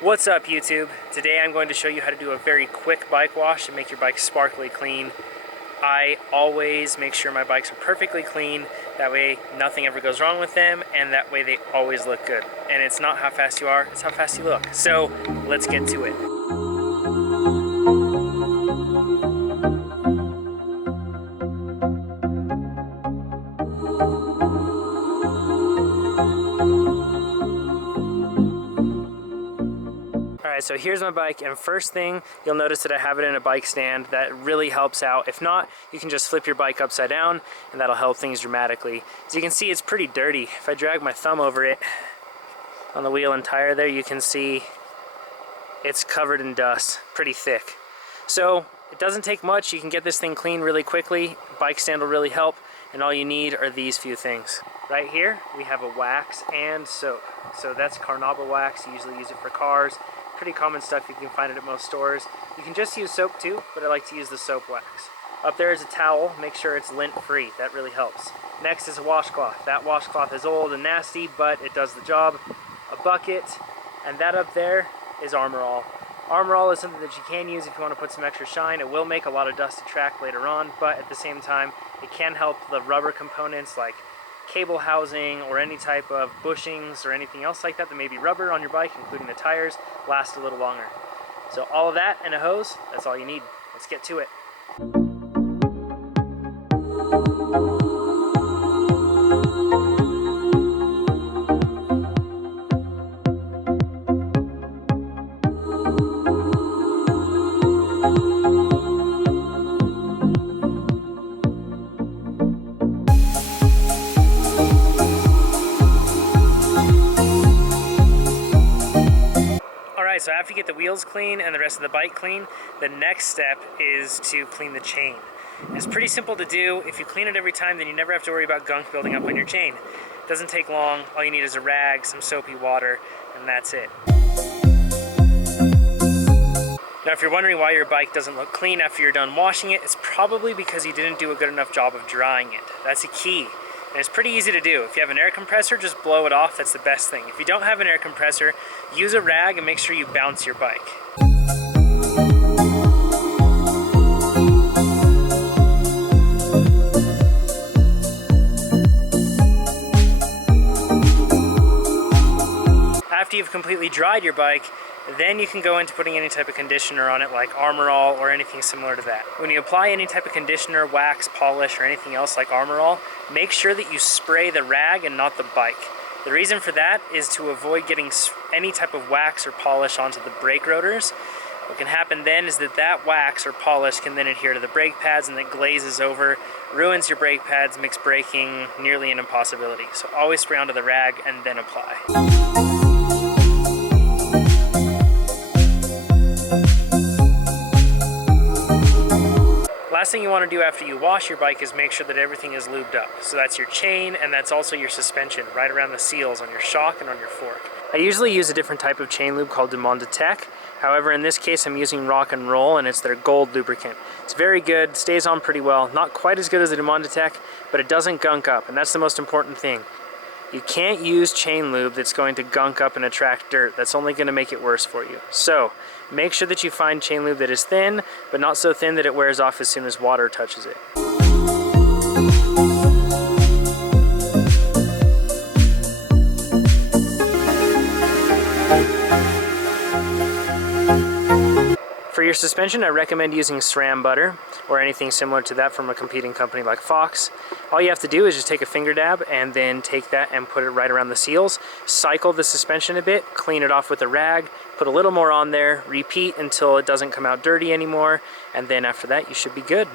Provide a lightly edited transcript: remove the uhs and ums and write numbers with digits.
What's up, YouTube? Today I'm going to show you how to do a very quick bike wash and make your bike sparkly clean. I always make sure my bikes are perfectly clean, that way nothing ever goes wrong with them, and that way they always look good. And it's not how fast you are, it's how fast you look. So let's get to it. Alright, so here's my bike, and first thing, you'll notice that I have it in a bike stand. That really helps out. If not, you can just flip your bike upside down, and that'll help things dramatically. As you can see, it's pretty dirty. If I drag my thumb over it, on the wheel and tire there, you can see it's covered in dust, pretty thick. So, it doesn't take much. You can get this thing clean really quickly. Bike stand will really help, and all you need are these few things. Right here, we have a wax and soap. So that's carnauba wax. You usually use it for cars. Pretty common stuff, you can find it at most stores. You can just use soap too, but I like to use the soap wax. Up there is a towel. Make sure it's lint-free. That really helps. Next is a washcloth. That washcloth is old and nasty, but it does the job. A bucket, and that up there is Armor All. Armor All is something that you can use if you want to put some extra shine. It will make a lot of dust to track later on, but at the same time, it can help the rubber components like cable housing or any type of bushings or anything else like that may be rubber on your bike, including the tires, last a little longer. So all of that and a hose, that's all you need. Let's get to it. So after you get the wheels clean and the rest of the bike clean, the next step is to clean the chain. It's pretty simple to do. If you clean it every time, then you never have to worry about gunk building up on your chain. It doesn't take long. All you need is a rag, some soapy water, and that's it. Now, if you're wondering why your bike doesn't look clean after you're done washing it, it's probably because you didn't do a good enough job of drying it. That's a key. And it's pretty easy to do. If you have an air compressor, just blow it off. That's the best thing. If you don't have an air compressor, use a rag and make sure you bounce your bike. After you've completely dried your bike, then you can go into putting any type of conditioner on it like Armor All or anything similar to that. When you apply any type of conditioner, wax, polish, or anything else like Armor All, make sure that you spray the rag and not the bike. The reason for that is to avoid getting any type of wax or polish onto the brake rotors. What can happen then is that that wax or polish can then adhere to the brake pads and it glazes over, ruins your brake pads, makes braking nearly an impossibility. So always spray onto the rag and then apply. Last thing you want to do after you wash your bike is make sure that everything is lubed up. So that's your chain and that's also your suspension, right around the seals on your shock and on your fork. I usually use a different type of chain lube called Tech. However, in this case I'm using Rock and Roll and it's their gold lubricant. It's very good, stays on pretty well. Not quite as good as the Tech, but it doesn't gunk up, and that's the most important thing. You can't use chain lube that's going to gunk up and attract dirt. That's only going to make it worse for you. So, make sure that you find chain lube that is thin, but not so thin that it wears off as soon as water touches it. For your suspension, I recommend using SRAM butter or anything similar to that from a competing company like Fox. All you have to do is just take a finger dab and then take that and put it right around the seals, cycle the suspension a bit, clean it off with a rag, put a little more on there, repeat until it doesn't come out dirty anymore, and then after that you should be good.